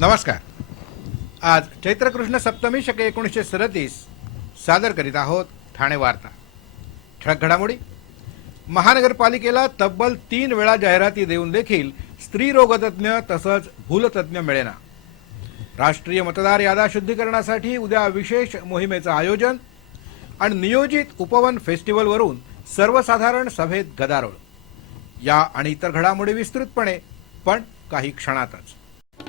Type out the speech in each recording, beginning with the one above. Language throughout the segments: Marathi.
नमस्कार. आज चैत्रकृष्ण सप्तमी शके एकोणीसशे सदतीस सादर करीत आहोत ठाणे वार्ता. ठळक घडामोडी. महानगरपालिकेला तब्बल तीन वेळा जाहिराती देऊन देखील स्त्री रोगतज्ञ तसंच भूलतज्ञ मिळेना. राष्ट्रीय मतदार यादा शुद्धीकरणासाठी उद्या विशेष मोहिमेचं आयोजन आणि नियोजित उपवन फेस्टिवलवरून सर्वसाधारण सभेत गदारोळ. या आणि इतर घडामोडी विस्तृतपणे पण काही क्षणातच.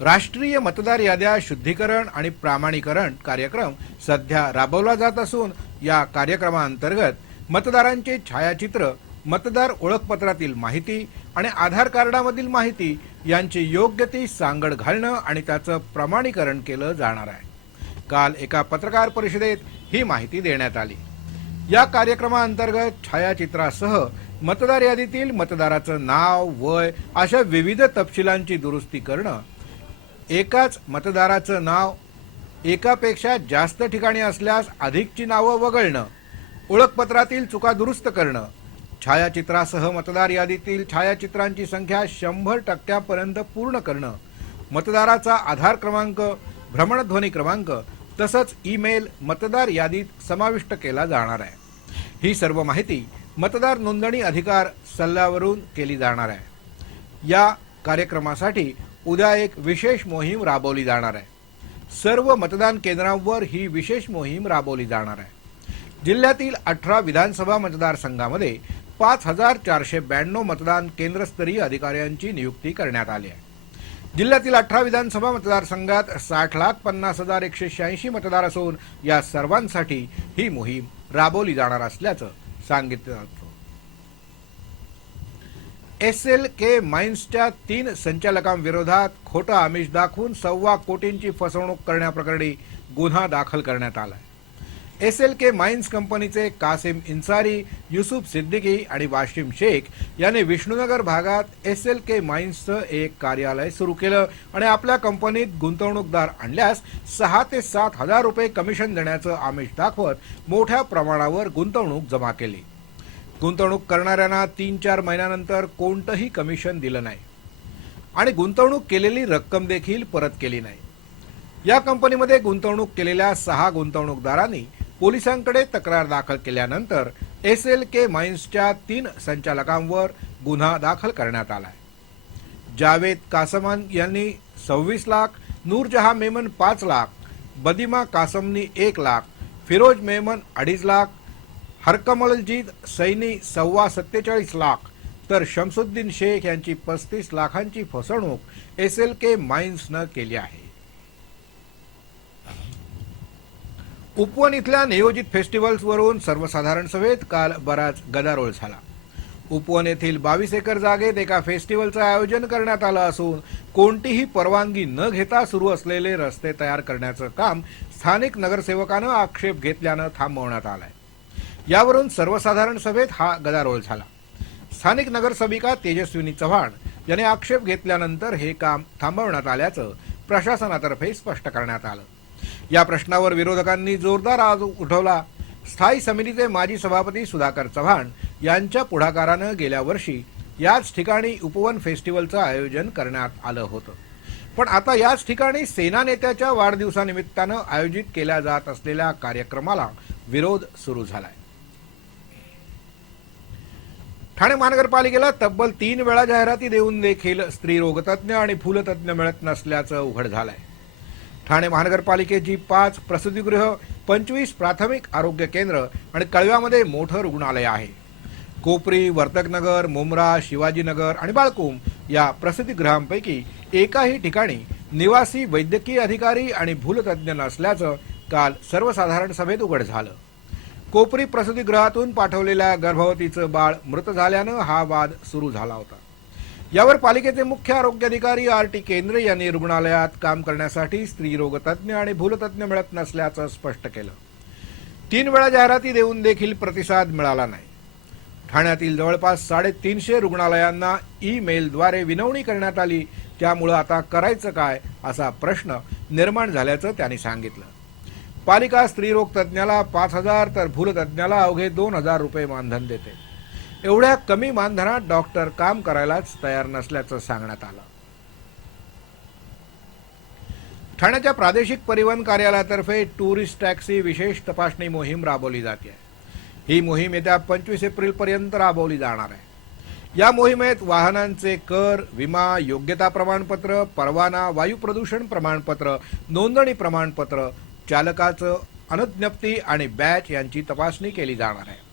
राष्ट्रीय मतदार याद्या शुद्धीकरण आणि प्रामाणीकरण कार्यक्रम सध्या राबवला जात असून या कार्यक्रमाअंतर्गत मतदारांचे छायाचित्र मतदार ओळखपत्रातील माहिती आणि आधार कार्डामधील माहिती यांची योग्य ती सांगड घालणं आणि त्याचं प्रमाणीकरण केलं जाणार आहे. काल एका पत्रकार परिषदेत ही माहिती देण्यात आली. या कार्यक्रमाअंतर्गत छायाचित्रासह मतदार यादीतील मतदाराचं नाव वय अशा विविध तपशिलांची दुरुस्ती करणं एकाच मतदाराचं नाव एकापेक्षा जास्त ठिकाणी असल्यास अधिकची नावं वगळणं ओळखपत्रातील चुका दुरुस्त करणं छायाचित्रासह मतदार यादीतील छायाचित्रांची संख्या शंभर टक्क्यापर्यंत पूर्ण करणं मतदाराचा आधार क्रमांक भ्रमणध्वनी क्रमांक तसंच ईमेल मतदार यादीत समाविष्ट केला जाणार आहे. ही सर्व माहिती मतदार नोंदणी अधिकार सल्ल्यावरून केली जाणार आहे. या कार्यक्रमासाठी उद्या एक विशेष मोहीम राबवली जाणार आहे. सर्व मतदान केंद्रांवर ही विशेष मोहीम राबवली जाणार आहे. जिल्ह्यातील अठरा विधानसभा मतदारसंघामध्ये पाच हजार चारशे ब्याण्णव मतदान केंद्रस्तरीय अधिकाऱ्यांची नियुक्ती करण्यात आली आहे. जिल्ह्यातील अठरा विधानसभा मतदारसंघात साठ लाख पन्नास हजार एकशे शहाऐंशी मतदार असून या सर्वांसाठी ही मोहीम राबवली जाणार असल्याचं सांगितलं जातं. एस एल के माइन्सच्या तीन संचालकांविरोधात खोटं आमिष दाखवून सव्वा कोटींची फसवणूक करण्याप्रकरणी गुन्हा दाखल करण्यात आला एस एल के माइन्स कंपनीचे कासिम इन्सारी युसुफ सिद्दीकी आणि वाशिम शेख यांनी विष्णुनगर भागात एस एल के माइन्सचं एक कार्यालय सुरू केलं आणि आपल्या कंपनीत गुंतवणूकदार आणल्यास सहा ते सात हजार रुपये कमिशन देण्याचं आमिष दाखवत मोठ्या प्रमाणावर गुंतवणूक जमा केली. गुंतवणूक करणाऱ्यांना तीन चार महिन्यानंतर कोणतंही कमिशन दिलं नाही. आणि गुंतवणूक केलेली रक्कम देखील परत केली नाही. या कंपनीमध्ये गुंतवणूक केलेल्या सहा गुंतवणूकदारांनी पोलिसांकडे तक्रार दाखल केल्यानंतर एस एल के माइन्सच्या तीन संचालकांवर गुन्हा दाखल करण्यात आलाय. जावेद कासमान यांनी सव्वीस लाख नूरजहा मेमन पाच लाख बदिमा कासमनी एक लाख फिरोज मेमन अडीच लाख हरकमलजीत सैनी सव्वा सत्तेचाळीस लाख तर शमसुद्दीन शेख यांची पस्तीस लाखांची फसवणूक एस एल के माइन्सनं केली आहे. उपवन इथल्या नियोजित फेस्टिवल्सवरून सर्वसाधारण सभेत काल बराच गदारोळ झाला. उपवन येथील बावीस एकर जागेत एका फेस्टिवलचं आयोजन करण्यात आलं असून कोणतीही परवानगी न घेता सुरू असलेले रस्ते तयार करण्याचं काम स्थानिक नगरसेवकानं आक्षेप घेतल्यानं थांबवण्यात आलंय. यावरून सर्वसाधारण सभेत हा गदारोळ झाला. स्थानिक नगरसेविका तेजस्विनी चव्हाण यांनी आक्षेप घेतल्यानंतर हे काम थांबवण्यात आल्याचं प्रशासनातर्फे स्पष्ट करण्यात आलं. या प्रश्नावर विरोधकांनी जोरदार आज उठवला. स्थायी समितीचे माजी सभापती सुधाकर चव्हाण यांच्या पुढाकारानं गेल्या वर्षी याच ठिकाणी उपवन फेस्टिवलचं आयोजन करण्यात आलं होतं. पण आता याच ठिकाणी सेना नेत्याच्या वाढदिवसानिमित्तानं आयोजित केल्या जात असलेल्या कार्यक्रमाला विरोध सुरू झालाय. ठाणे महानगरपालिकेला तब्बल तीन वेळा जाहिराती देऊन देखील स्त्री रोगतज्ञ आणि फुलतज्ञ मिळत नसल्याचं उघड झालंय. ठाणे महानगरपालिकेची पाच प्रसूतीगृह पंचवीस प्राथमिक आरोग्य केंद्र आणि कळव्यामध्ये मोठं रुग्णालय आहे. कोपरी वर्तकनगर मुंब्रा शिवाजीनगर आणि बाळकुम या प्रसूतीगृहांपैकी एकाही ठिकाणी निवासी वैद्यकीय अधिकारी आणि भूलतज्ञ नसल्याचं काल सर्वसाधारण सभेत उघड झालं. कोपरी प्रसूतीगृहातून पाठवलेल्या गर्भवतीचं बाळ मृत झाल्यानं हा वाद सुरू झाला होता. यावर पालिकेचे मुख्य आरोग्य अधिकारी आर टी केंद्रे यांनी रुग्णालयात काम करण्यासाठी स्त्री तज्ज्ञ आणि भूलतज्ज्ञ मिळत नसल्याचं स्पष्ट केलं. तीन वेळा जाहिराती देऊन देखील प्रतिसाद मिळाला नाही. ठाण्यातील जवळपास साडेतीनशे रुग्णालयांना ई मेलद्वारे विनवणी करण्यात आली. त्यामुळं आता करायचं काय असा प्रश्न निर्माण झाल्याचं त्यांनी सांगितलं. पालिका स्त्रीरोग तज्ज्ञाला पाच हजार तर भूलतज्ज्ञाला अवघे दोन हजार रुपये मानधन देते. एवढ्या कमी मानधनात डॉक्टर काम करायलाच तयार नसल्याचं सांगण्यात आलं. ठाण्याच्या प्रादेशिक परिवहन कार्यालयातर्फे टुरिस्ट टॅक्सी विशेष तपासणी मोहीम राबवली जाते. ही मोहीम येत्या पंचवीस एप्रिल पर्यंत राबवली जाणार आहे. या मोहिमेत वाहनांचे कर विमा योग्यता प्रमाणपत्र परवाना वायू प्रदूषण प्रमाणपत्र नोंदणी प्रमाणपत्र चालकाचं अनज्ञप्ती आणि बॅच यांची तपासणी केली जाणार आहे.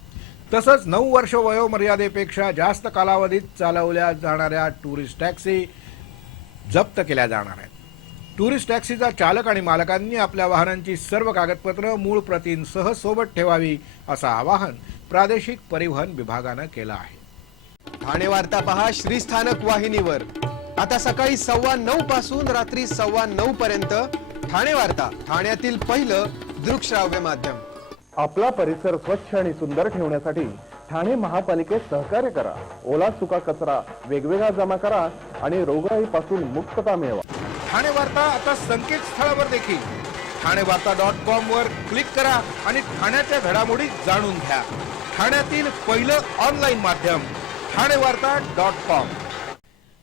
तसंच नऊ वर्ष वयोमर्यादेपेक्षा जास्त कालावधीत चालवल्या जाणाऱ्या टुरिस्ट टॅक्सी जप्त केल्या जाणार आहेत. टुरिस्ट टॅक्सीचा चालक आणि मालकांनी आपल्या वाहनांची सर्व कागदपत्र मूळ प्रतींसह सोबत ठेवावी असं आवाहन प्रादेशिक परिवहन विभागानं केलं आहे. ठाणे वार्ता पहा श्रीस्थानक वाहिनीवर. आता सकाळी सव्वा नऊ पासून रात्री सव्वा नऊ पर्यंत ठाणे वार्ता ठाण्यातील पहिलं दृकश्राव्य माध्यम. आपला परिसर स्वच्छ आणि सुंदर ठेवण्यासाठी ठाणे महापालिकेत सहकार्य करा. ओला सुका कचरा वेगवेगळा जमा करा आणि रोगराईपासून मुक्तता मिळवा. ठाणे वार्ता आता संकेतस्थळावर देखील. ठाणे वार्ता डॉट कॉम वर क्लिक करा आणि ठाण्याच्या घडामोडी जाणून घ्या. ठाण्यातील पहिलं ऑनलाईन माध्यम ठाणे वार्ता डॉट कॉम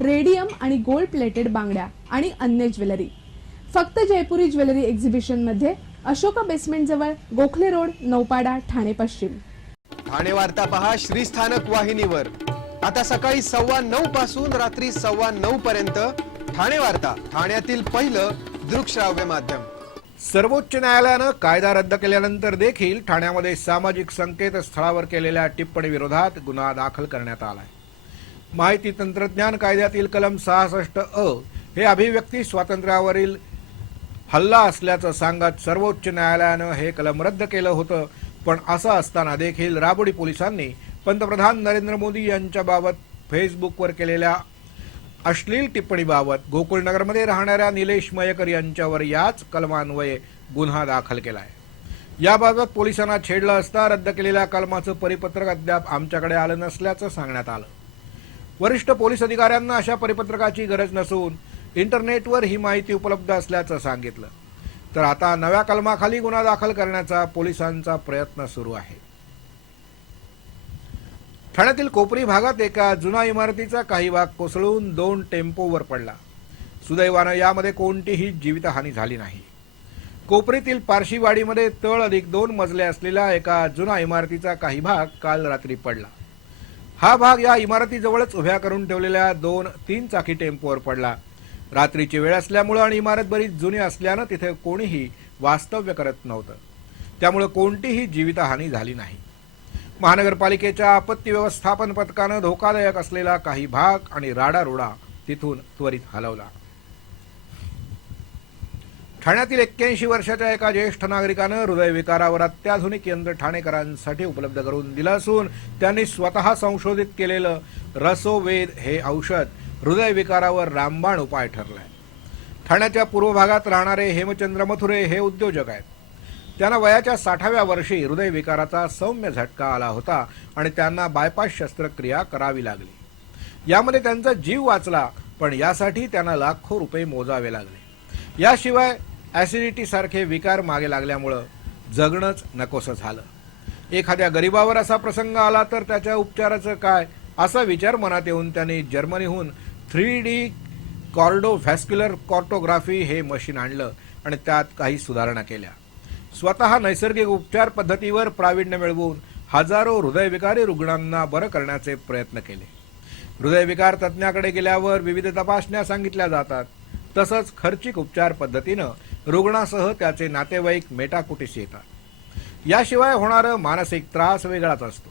radium आणि गोल्ड प्लेटेड बांगड्या आणि अन्य ज्वेलरी. फक्त जयपुरी ज्वेलरी एक्झिबिशनमध्ये अशोका बेसमेंट जवळ गोखले रोड नौपाडा ठाणे पश्चिम. ठाणे वार्ता पहा श्रीस्थानक वाहिनीवर. आता सकाळी सव्वा नऊ पासून रात्री सव्वा नऊ पर्यंत ठाणे वार्ता ठाण्यातील पहिलं दृकश्राव्य माध्यम. सर्वोच्च न्यायालयानं कायदा रद्द केल्यानंतर देखील ठाण्यामध्ये सामाजिक संकेतस्थळावर केलेल्या टिप्पणी विरोधात गुन्हा दाखल करण्यात आलाय. माहिती तंत्रज्ञान कायद्यातील कलम सहासष्ट अ हे अभिव्यक्ती स्वातंत्र्यावरील हल्ला असल्याचं सांगत सर्वोच्च न्यायालयानं हे कलम रद्द केलं होतं. पण असं असताना देखील राबोडी पोलिसांनी पंतप्रधान नरेंद्र मोदी यांच्याबाबत फेसबुकवर केलेल्या अश्लील टिप्पणीबाबत गोकुळनगरमध्ये राहणाऱ्या निलेश मयकर यांच्यावर याच कलमान्वये गुन्हा दाखल केला आहे याबाबत पोलिसांना छेडलं असता रद्द केलेल्या कलमाचं परिपत्रक अद्याप आमच्याकडे आलं नसल्याचं सांगण्यात आलं. वरिष्ठ पोलीस अधिकाऱ्यांना अशा परिपत्रकाची गरज नसून इंटरनेटवर ही माहिती उपलब्ध असल्याचं सांगितलं. तर आता नव्या कलमाखाली गुन्हा दाखल करण्याचा पोलिसांचा प्रयत्न सुरू आहे. ठाण्यातील कोपरी भागात एका जुना इमारतीचा काही भाग कोसळून दोन टेम्पोवर पडला. सुदैवानं यामध्ये कोणतीही जीवितहानी झाली नाही. कोपरीतील पारशीवाडीमध्ये तळ अधिक दोन मजले असलेल्या एका जुना इमारतीचा काही भाग काल रात्री पडला. हा भाग या इमारतीजवळच उभ्या करून ठेवलेल्या दोन तीन चाकी टेम्पोवर पडला. रात्रीची वेळ असल्यामुळं आणि इमारत बरीच जुनी असल्यानं तिथे कोणीही वास्तव्य करत नव्हतं. त्यामुळं कोणतीही जीवितहानी झाली नाही. महानगरपालिकेच्या आपत्ती व्यवस्थापन पथकानं धोकादायक असलेला काही भाग आणि राडारोडा तिथून त्वरित हलवला. ठाण्यातील एक्क्याऐंशी वर्षाच्या एका ज्येष्ठ नागरिकानं हृदयविकारावर अत्याधुनिक यंत्र ठाणेकरांसाठी उपलब्ध करून दिलं असून त्यांनी स्वतः संशोधित केलेलं रसोवेद हे औषध हृदयविकारावर रामबाण उपाय ठरलाय. ठाण्याच्या पूर्व भागात राहणारे हेमचंद्र मथुरे हे उद्योजक आहेत. त्यांना वयाच्या साठाव्या वर्षी हृदयविकाराचा सौम्य झटका आला होता आणि त्यांना बायपास शस्त्रक्रिया करावी लागली. यामध्ये त्यांचा जीव वाचला पण यासाठी त्यांना लाखो रुपये मोजावे लागले. याशिवाय ॲसिडिटीसारखे विकार मागे लागल्यामुळं जगणंच नकोसं झालं. एखाद्या गरिबावर असा प्रसंग आला तर त्याच्या उपचाराचं काय असा विचार मनात येऊन त्यांनी जर्मनीहून थ्री डी कॉर्डोव्हॅस्क्युलर कॉर्टोग्राफी हे मशीन आणलं आणि त्यात काही सुधारणा केल्या. स्वतः नैसर्गिक उपचार पद्धतीवर प्रावीण्य मिळवून हजारो हृदयविकारी रुग्णांना बरं करण्याचे प्रयत्न केले. हृदयविकार तज्ज्ञाकडे गेल्यावर विविध तपासण्या सांगितल्या जातात. तसंच खर्चिक उपचार पद्धतीनं रुग्णासह त्याचे नातेवाईक मेटाकुटीस येतात. याशिवाय होणारं मानसिक त्रास वेगळाच असतो.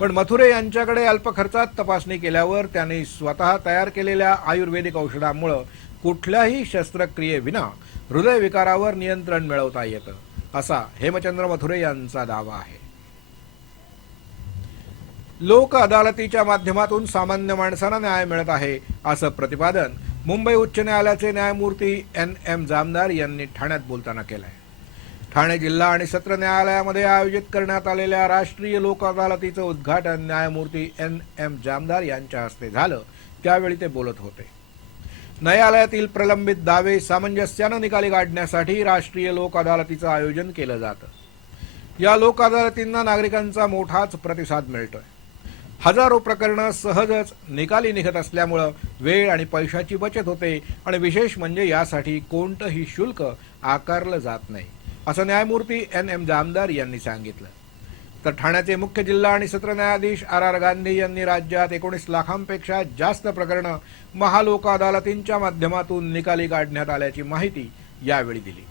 पण मथुरे यांच्याकडे अल्प खर्चात तपासणी केल्यावर त्यांनी स्वतः तयार केलेल्या आयुर्वेदिक औषधामुळं कुठल्याही शस्त्रक्रियेविना हृदयविकारावर नियंत्रण मिळवता येतं असा हेमचंद्र मथुरे यांचा दावा आहे. लोक अदालतीच्या माध्यमातून सामान्य माणसांना न्याय मिळत आहे असं प्रतिपादन मुंबई उच्च न्यायालयाचे न्यायमूर्ती एन एम जामदार यांनी ठाण्यात बोलताना केलंय. ठाणे जिल्हा आणि सत्र न्यायालयामध्ये आयोजित करण्यात आलेल्या राष्ट्रीय लोक अदालतीचं उद्घाटन न्यायमूर्ती एन एम जामदार यांच्या हस्ते झालं. त्यावेळी ते बोलत होते. न्यायालयातील प्रलंबित दावे सामंजस्यानं निकाली काढण्यासाठी राष्ट्रीय लोक अदालतीचं आयोजन केलं जातं. या लोक अदालतींना नागरिकांचा मोठाच प्रतिसाद मिळतोय. हजारो प्रकरणं सहजच निकाली निघत असल्यामुळं वेळ आणि पैशाची बचत होते आणि विशेष म्हणजे यासाठी कोणतंही शुल्क आकारलं जात नाही असं न्यायमूर्ती एन एम जामदार यांनी सांगितलं. तर ठाण्याचे मुख्य जिल्हा आणि सत्र न्यायाधीश आर आर गांधी यांनी राज्यात एकोणीस लाखांपेक्षा जास्त प्रकरणं महालोक अदालतींच्या माध्यमातून निकाली काढण्यात आल्याची माहिती यावेळी दिली.